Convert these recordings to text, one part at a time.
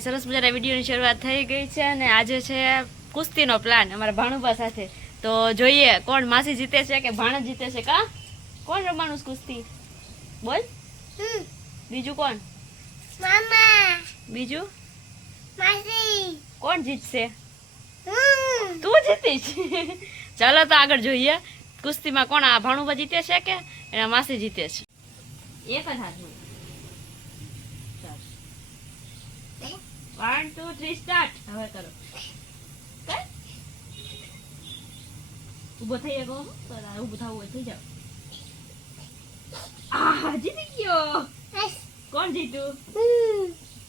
ગાય સરસ મજાના વિડીયોની શરૂઆત થઈ ગઈ છે અને આજે છે કુસ્તીનો પ્લાન અમારા ભાણુબા સાથે. તો જોઈએ કોણ માસી જીતે છે કે ભાણજ જીતે છે. કા કોણ રમવાનું છે કુસ્તી? બોલ. બીજું કોણ? મામા. બીજું માસી. કોણ જીતશે? તું જીતીશ. ચાલો તો આગળ જોઈએ કુસ્તીમાં કોણ, આ ભાણુબા જીતે છે કે એના માસી જીતે છે. એક જ હાથમાં. 1 2 3 સ્ટાર્ટ. હવે કરો. ઊભો થઈ ગયો. ઊભો થવું હોય થઈ જાવ. આ જીતી ગયો. કોણ જીત્યું?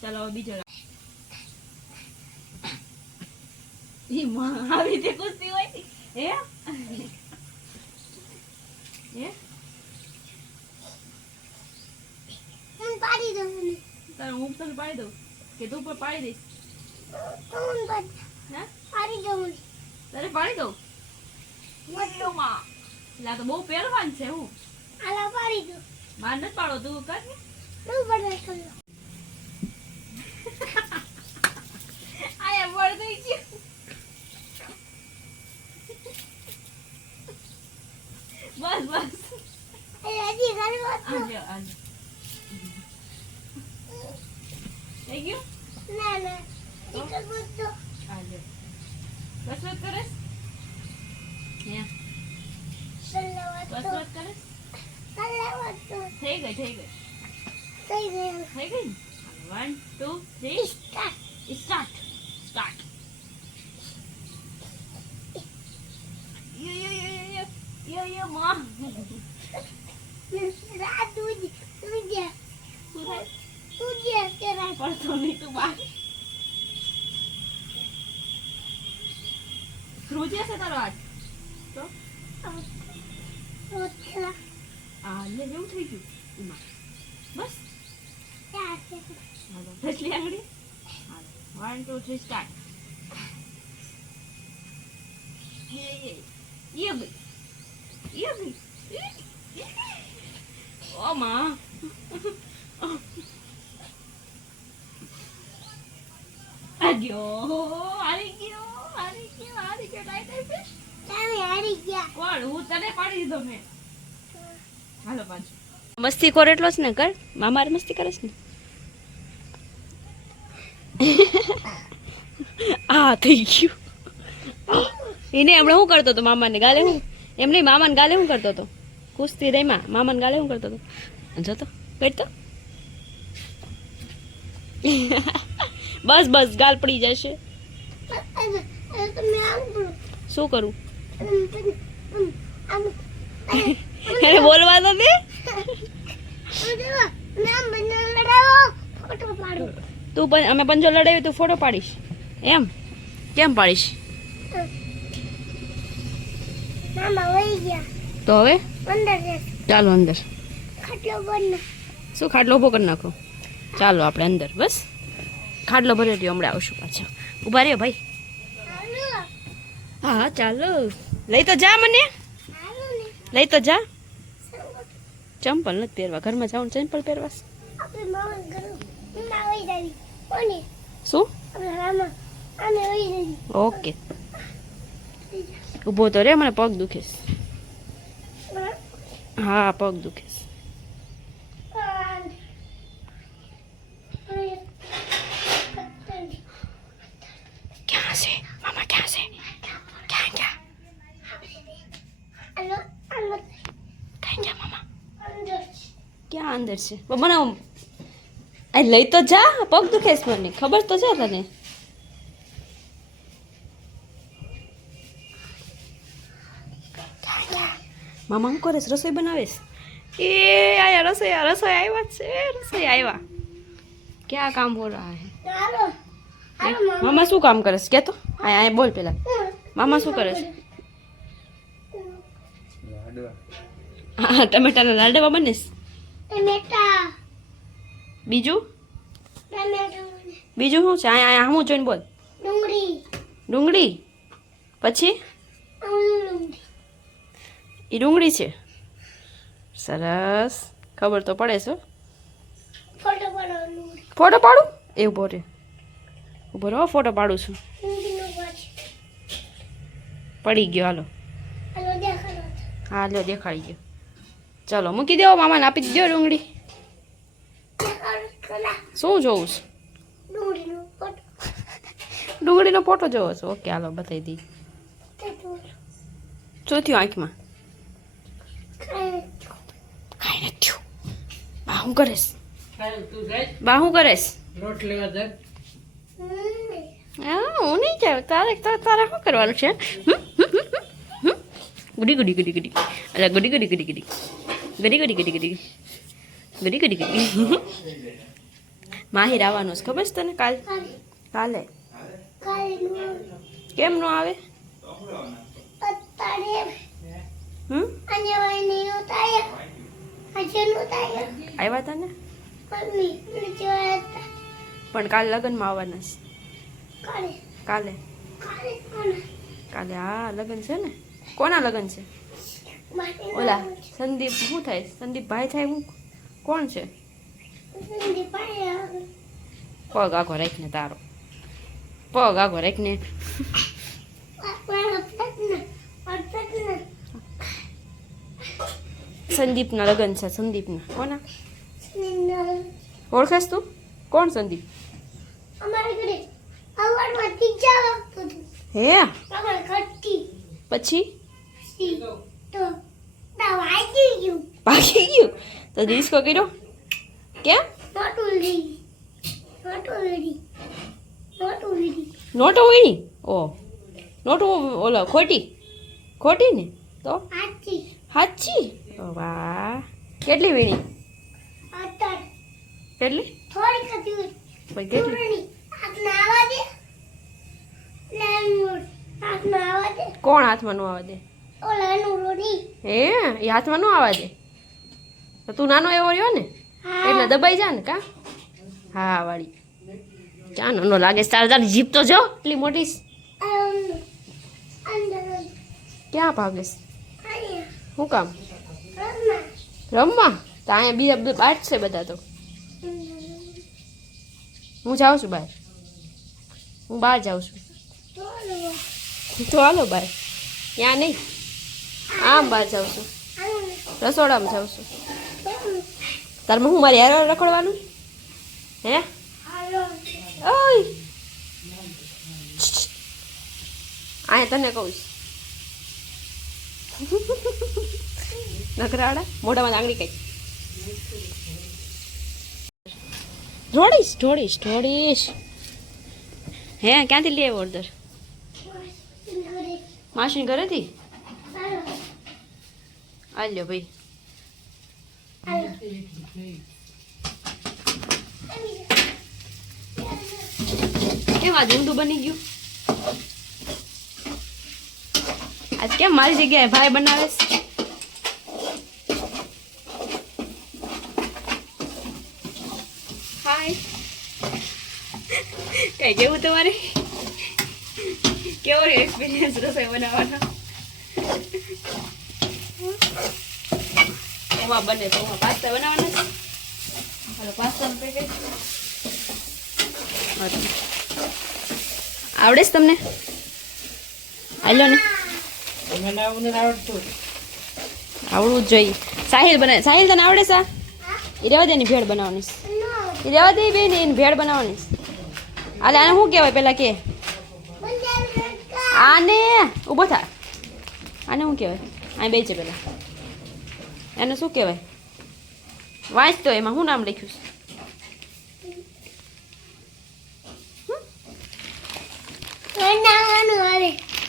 ચાલો હવે બીજો. આવી રીતે કુસ્તી હોય હે? હું પાડી દઉં. તારે હું તને પાડી દઉં કે તું પણ પાડી દઈશ? હું હે પાડી દઉં. તારે પાડી દઉં? મસ્તમાં લા તો બહુ પહેરવાન છે. હું આલા પાડી દઉં. માર ન પાડો તું કર. તું પડે કર. આયા બળ થઈ ગયું. બસ બસ એ હજી ઘણું હતું. આજો આજો થઈ ગયું. ના ના એક જ તો આજો કસરત કરે હે? સલાવત કસરત કરે તો થઈ ગઈ થઈ ગઈ થઈ ગયું. થઈ ગઈ. 1 2 3 સ્ટાર્ટ સ્ટાર્ટ. યો માં રાત તું જે શું થાય? તું જે તેરા પડતો નહીં તું બાર. ધ્રુજે છે તારો હાથ તો રોટલા આ લે જેવું થઈ ગયું એમાં. બસ ચાર છે. હાલો ફસલી આંગળી. હાલો 1 2 3 સ્ટાર્ટ. યે ભાઈ ઓ માં આગ્યો હારી ગયો ટાઈટ. તમે હારી ગયા. કોણ? હું તને પાડી દીધો મેં. હાલો પાછું મસ્તી કોર એટલો જ ને કર. મામારે મસ્તી કરે છે ને. આ થઈ ગયું. એને હમણાં શું કરતો હતો? મામાને ગાલે હું એમ નહીં, મામાને ગાલે શું કરતો હતો? કુસ્તી રહીમાં મામાને ગાલે શું કરતો હતો? જતો કરતો. બસ બસ ગાલ પડી જશે. તમે આમ કરો. શું કરું? આમ એને બોલવા દો ને. નામ બને લડાવો ફોટો પાડો. તું પણ અમે પંજો લડાવી તું ફોટો પાડીશ એમ? કેમ પાડીશ? મામા વહી ગયા. તો હવે અંદર જશે. ચાલો અંદર. ખાટલો બંધ. શું ખાટલો ઉભો કરી નાખો? ચાલો આપણે અંદર. બસ ખાટલો ભરી રહ્યો, હમણાં આવશું પાછા. ઉભા રહ્યો ભાઈ. હાલો હા ચાલો. લઈ તો જા મને. હાલો ને. લઈ તો જા. ચંપલ નથી પહેરવા. ઘરમાં જાઉં ચંપલ પહેરવા. આપણે મામા ઘર માં વહી જાવી. કોને? શું? આપણે રામા આમે વહી જાવી. ઓકે ઊભો તો રે, મને પગ દુખે છે. હા પગ દુખે છે. ક્યાં છે મામા? ક્યાં છે? ક્યાં ક્યાં ક્યાં મામા? ક્યાં અંદર છે? મને આ લઈ તો જા. પગ દુખે છે મને ખબર તો છે તને. મામા શું કરે છે? રસોઈ બનાવે છે. એ આયા રસોઈ આવ્યા છે. રસોઈ આવ્યા. ક્યાં કામ હો રહા હે? મામા શું કામ કરે છે કે તો? આયા બોલ પેલા. મામા શું કરે છે? હા ટમેટાના લાડવા બને છે. ટમેટા. બીજું ટમેટા. બીજું શું છે? આયા હું જોઈને બોલ. ડુંગળી. ડુંગળી. પછી ડુંગળી. એ ડુંગળી છે. સરસ ખબર તો પડે છે. ફોટો પાડો. ફોટો પાડું? એવું બોલે ઉભો રહો, ફોટો પાડું છું. ડુંગળીનો પાછ પડી ગયો, હાલો. હાલો દેખાડો હા લ્યો, દેખાડી ગયો. ચલો મૂકી દેવો, મામાને આપી દો ડુંગળી. દેખાડો કલા શું જોવું છે? ડુંગળીનો ફોટો ડુંગળીનો ફોટો જોવો છો? ઓકે, હાલો બતાવી દઈ. શું થયું આંખમાં? કાંઈ નથી થયું. બા શું કરેશ? બા શું કરેશ? હા, હું નહીં જાઉં. તારે તારે શું કરવાનું છે? ગુડી ગુડી ગુડી ગુડી, અલા ગુડી ગુડી ગુડી ગુડી, ગડી ગડી ગડી ગડી ગડી ગડી ગડી. માહિર આવવાનો છે, ખબર છે તને? કાલે કેમ નો આવે? આવ્યા હતા ને, પણ કાલે લગ્નમાં આવવાના છે. કાલે કાલે હા લગ્ન છે ને. કોના લગ્ન છે? ઓલા સંદીપ. શું થાય? સંદીપ ભાઈ થાય? હું કોણ છે? પગ આગો રાખને તારો, પગ આગો રાખને. સંદીપના લગ્ન છે. સંદીપના. કોના? ઓળખેસ તું? કોણ સંદીપ? હે પછી ભાગી ગયું તો ડિસ્કો કર્યો? કેમ? નોટો વીણી? ઓ નોટો ઓલો ખોટી ખોટી ને તો સાચી? વાહ, કેટલી વીણી? કેટલી? ભાઈ કેટલી? કોણ હાથમાં નું આવવા દે? હે, એ હાથમાં નું આવવા દે? તો તું નાનો એવો રહ્યો ને એટલે દબાઈ જા ને. કા? હા વાળી ચા નાનો લાગે. તારી જીભ તો જો એટલી મોટી. ક્યાં ભાગેશ? શું કામ? રમવા? તો અહીંયા બીજા બાર છે બધા. તો હું જાઉં છું બહાર. હું બહાર જાઉં છું. તો હાલો બહાર. ત્યાં નહીં, આમ બહાર જાઉં છું. રસોડામાં જાઉં છું. તારમાં હું મારી હારે રખડવાનું? હે ઓય આ તને કહું છું. નકરાડા મોઢામાં આંગળી કઈ ઢોળીશ ઢોળીશ ઢોળીશ. હે ક્યાંથી લઈ આવ્યો ઓર્ડર? માસી ઘરેથી? આલ્યો ભાઈ. કેમ આજ ઊંધું બની ગયું? આજ કેમ મારી જગ્યાએ ભાઈ બનાવે છે? હાય, કઈ કેવું તમારે? કેવો એક્સપિરિયન્સ રસોઈ બનાવવાનો? એમાં બને તો પાસ્તા બનાવવાના છે. હાલો પાસ્તાનું પેકેટ આવડે છે તમને? હાલો ને, આવડવું જ જોઈએ. સાહિલ બનાવે. સાહિલ તને આવડે છે? એ રહેવા દે, એની ભેળ બનાવવાની છે. એ રહેવા દે બેન, એની ભેળ બનાવવાની છે. હાલે આને શું કહેવાય પેલા કે? આને ઊભો થા. આને શું કહેવાય? આ બે છે પેલા. એને શું કહેવાય? વાંચતો એમાં શું નામ લખ્યું છે?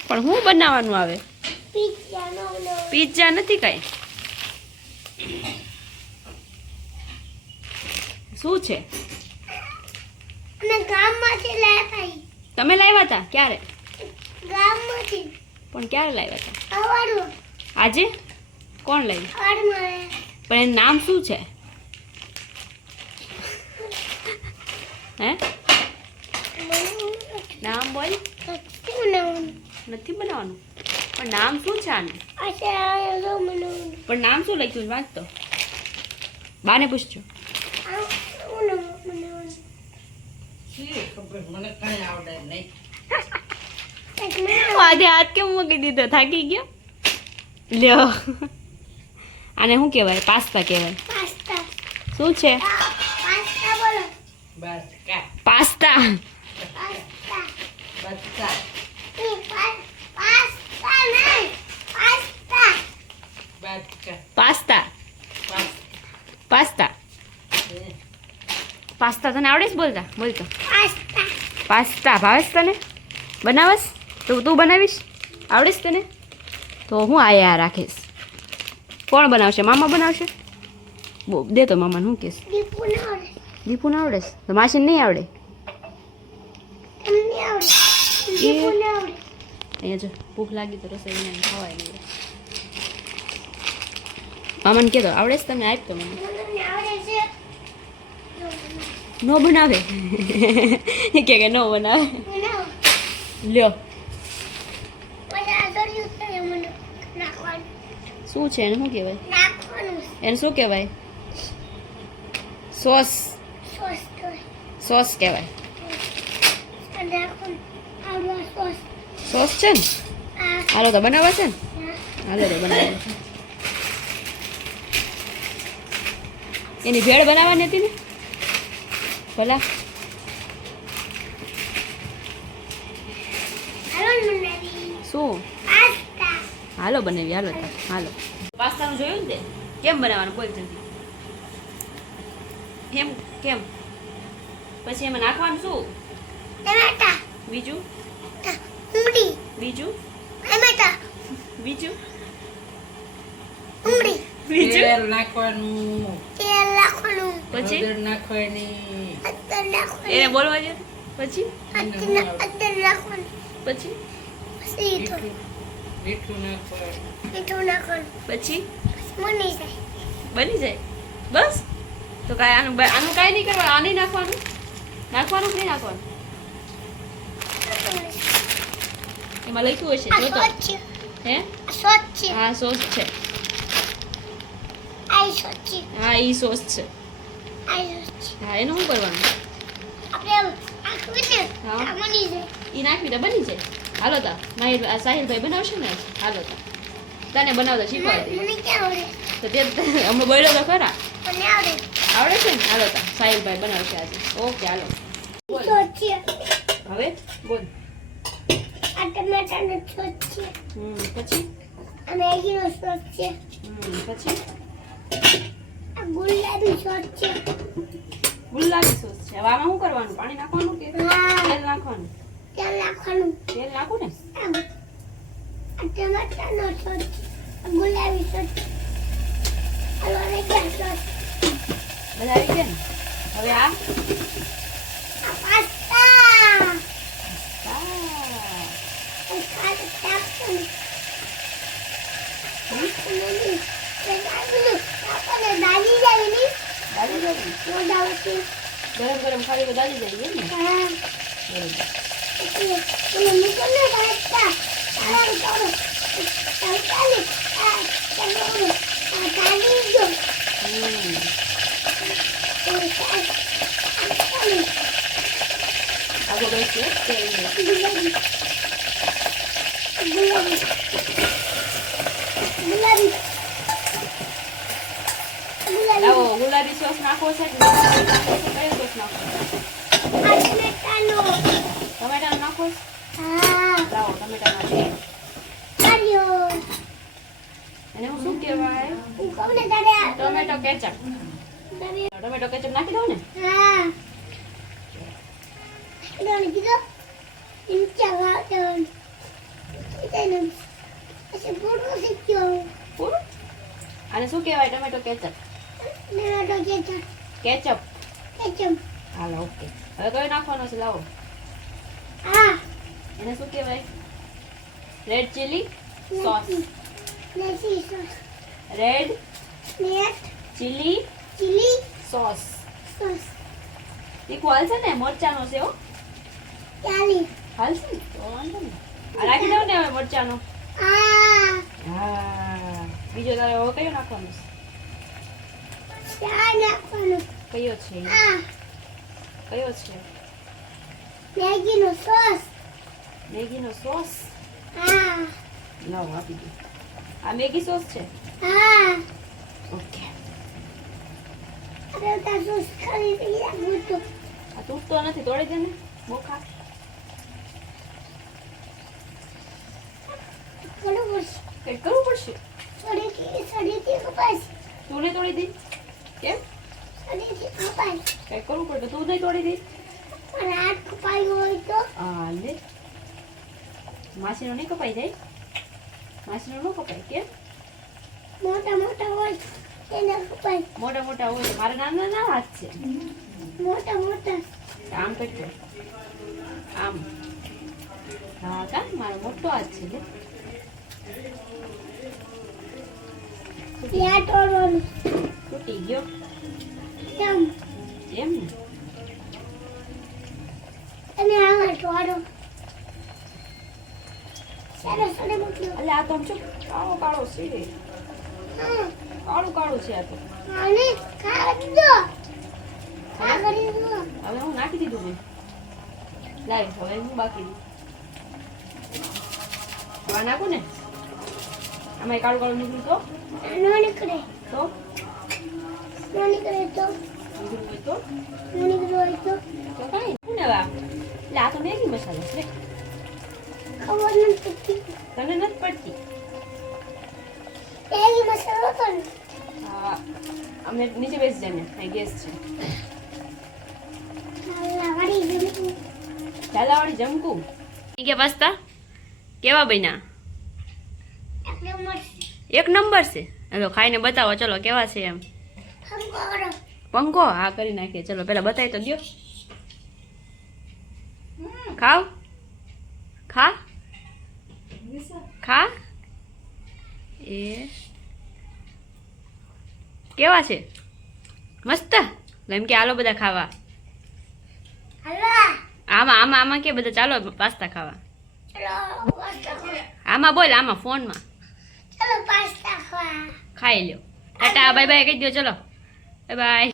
પણ હું બનાવવાનું આવે? પિઝા નથી કઈ. શું છે? તમે લાવ્યા હતા? ક્યારે? પણ ક્યારે લાવ્યા હતા? આજે? કોણ લાવ્યું? પણ એનું નામ શું છે? હે નામ બોલ. નથી બનાવવાનું? પણ નામ શું છે આનું? પણ નામ શું લખ્યું? વાંચતો. બાને પૂછજો. આધે હાથ કેમ મૂકી દીધો થાકી ગયો લ્યો આને શું કહેવાય પાસ્તા કહેવાય પાસ્તા શું છે પાસ્તા બોલો પાસ્તા પાસ્તા બચકા પાસ્તા નહીં પાસ્તા બચકા પાસ્તા પાસ્તા તને આવડે છે બોલતા બોલતો પાસ્તા પાસ્તા ભાવે છે તને બનાવસ તો તું બનાવીશ આવડે છે તને તો હું આયા રાખીશ કોણ બનાવશે મામા બનાવશે દે તો મામાને શું કહેશ દીપુ ના આવડે દીપુને આવડે છે તો માસીને નહીં આવડે તમને આવડે દીપુ ના આવડે અહીંયા જો ભૂખ લાગી તો રસોઈ બનાવીને ખવાય નહીં મામાને કહેતો આવડે છે તમને આપ તો મને મને આવડે છે ન બનાવે એ કે ન બનાવે બનાવો લ્યો મને આદર્યું છે મને નાખવાનું શું છે એને શું કહેવાય નાખવાનું એને શું કહેવાય સોસ સોસ તો સોસ કહેવાય નાખવાનું આવડો સોસ સોસ છે ને આ હાલો તો બનાવવા છે ને હાલો તો બનાવવા છે એની ભેળ બનાવવાની હતી ને ભલા હાલો બનાવી શું પાસ્તા હાલો બનાવી હાલો તો હાલો પાસ્તાનું જોયું ને તે કેમ બનાવવાનું બોલ જલ્દી એમ કેમ પછી એમાં નાખવાનું શું ટમેટા બીજું ઉમડી બીજું ટમેટા બીજું ઉમડી બીજું તેલ નાખવાનું તેલ નાખવાનું પછી હળદર નાખવાની અત્તર નાખવાનું એને બોલવા દે પછી અત્તર નાખવાનું પછી પછી તો મીઠું નાખવાનું મીઠું નાખવાનું પછી બની જાય બની જાય બસ તો કાંઈ આનું કાંઈ નહીં કરવાનું આ નહીં નાખવાનું નાખવાનું કે નહીં નાખવાનું એમાં લખ્યું હશે આ જો તો સોસ છે હે આ સોસ છે હા સોસ છે આ સોસ છે હા ઈ સોસ છે આ સોસ છે હા એનું શું કરવાનું આપણે આખું છે હા. આ બની જાય ઈ નાખવી તો બની જાય હાલો તા સાહિલભાઈ બનાવશે ને આજ? હાલો તા તને બનાવતા શીખવાડી દઈએ મને ક્યાં આવડે તો તે અમે બોલ્યો તો ખરા મને આવડે આવડે છે ને હાલો તા સાહિલભાઈ બનાવશે આજે ઓકે હાલો બોલ સોસ છે હવે બોલ આ ટમેટાનો સોસ છે પછી આ મેગીનો સોસ છે પછી આ ગુલાબી સોસ છે ગુલાબી સોસ છે હવે આમાં શું કરવાનું પાણી નાખવાનું કે હા તેલ નાખવાનું તેલ નાખવાનું તેલ નાખું ને આ ટમેટાનો સોસ છે આ ગુલાબી સોસ છે આ લોરેગા સોસ બધા આવી ગયા ને હવે આ આ પાસ્તા આ આ ખાલી ટાપવાનું મમ્મી તે દાદીનું આપણને દાદી જાય ની દાદી જાય મોઢાવતી ગરમ ગરમ ખાલી તો દાદી જાય ને હા બરોબર. એટલે મમ્મી કોને પાસ્તા આરામ કરો ચાલતાની આ ચાલો આ દાદી જો હમ. આગળ બેસીએ તેલ દે. ગુલાબી ગુલાબી ગુલાબી ગુલાબી લાવો ગુલાબી સોસ નાખવો છે કે લીલી નાખવો છે? કયો સોસ નાખવો છે? આ ટમેટાનો ટમેટાનો નાખવો છે? હા લાવો ટમેટા નાખીએ આર્યો એને હું શું કહેવાય હું કહું ને તારે આ ટમેટો કેચઅપ તમે ટમેટો કેચઅપ નાખી દઉં ને હા એને કીધું ઇન્ચા વાતો એને પછી પૂરું શીખ્યો પૂરું આને શું કહેવાય ટમેટો કેચઅપ મેળો કે કેચઅપ કેચમ હાલો ઓકે હવે કયો નાખવાનો છે લાવો આ એને શું કહેવાય red chilli sauce lassi sauce red net chilli chilli sauce sauce તીખું હાલશે ને મરચાનો છે હો ચાલી હાલશે ને તો વાંધો નહીં આ રાખી દઉં ને હવે મરચાનો આ હા બીજો તારે હવે કયો નાખવાનો છે ચા નાખવાનું કયો છે આ કયો છે મેગીનો સોસ. મેગીનો સોસ હા લાવો આપી દો. આ મેગી સોસ છે. હા ઓકે. અરે તા સોસ ખરીદી લાવું તો. આ તૂટતો નથી, તોડી દે ને બોખા. ઘણું વર્ષ કંઈક કરવું પડશે. સડીથી કપાય. તું નહીં તોડી દે કેમ? સડીથી કપાય. કંઈક કરવું પડે. તું નહીં તોડી દે. પણ હાથ કપાયું હોય તો હા લે, માસીનો નહીં કપાઈ જાય. માસીનો ન કપાય કેમ? મોટા મોટા હોય એને કપાય. મોટા મોટા હોય તો મારા નાના નાના હાથ છે. મોટા મોટા આમ કરજો, આમ. હા કા મારો મોટો હાથ છે લે. ત્યાં તોડવાનું. તૂટી ગયો તેમ એમ ને. અને આમાં તોડો. સરસ અને મોટું. એટલે આ તો આમ જો કાળો કાળો છે. હા કાળું કાળું છે આ તો. આને ખાવા દીધો. આ કરી દીધો. હવે હું નાખી દીધું મેં. લાવ હવે હું બાકી દઉં. હવે નાખું ને. આમાં કાળું કાળું નીકળ્યું તો નો નીકળે. તો નો નીકળે તો નીકળ્યું હોય તો નો નીકળે હોય તો તો કાંઈ નહીં ને. હવે એટલે આ તો મેગી મસાલો છે. ખબર નથી પડતી. તને નથી પડતી. મેગી મસાલો તો ને. હા અમે નીચે બેસી જાય ને અહીં ગેસ છે. અલ્લા વળી જમતું. ઝાલાવાળી જમકું કે પાસ્તા કેવા બન્યા? એટલે મસ્ત. એક નંબર છે. હવે ખાઈને બતાવો ચલો કેવા છે એમ. હંગોરો. પંખો હા કરી નાખીએ. ચલો પેલા બતાવી તો દો. ખાવ ખા ખા. એ કેવા છે? મસ્ત. એમ કે આલો બધા ખાવા. હલવા. આમાં આમાં આમાં કે બધા ચાલો પાસ્તા ખાવા. ચલો પાસ્તા ખાવા. આમાં બોલ, આમાં ફોનમાં ચલો પાસ્તા ખાવા. ખાઈ લ્યો. ટાટા બાય બાય કહી દો. ચલો બાય બાય.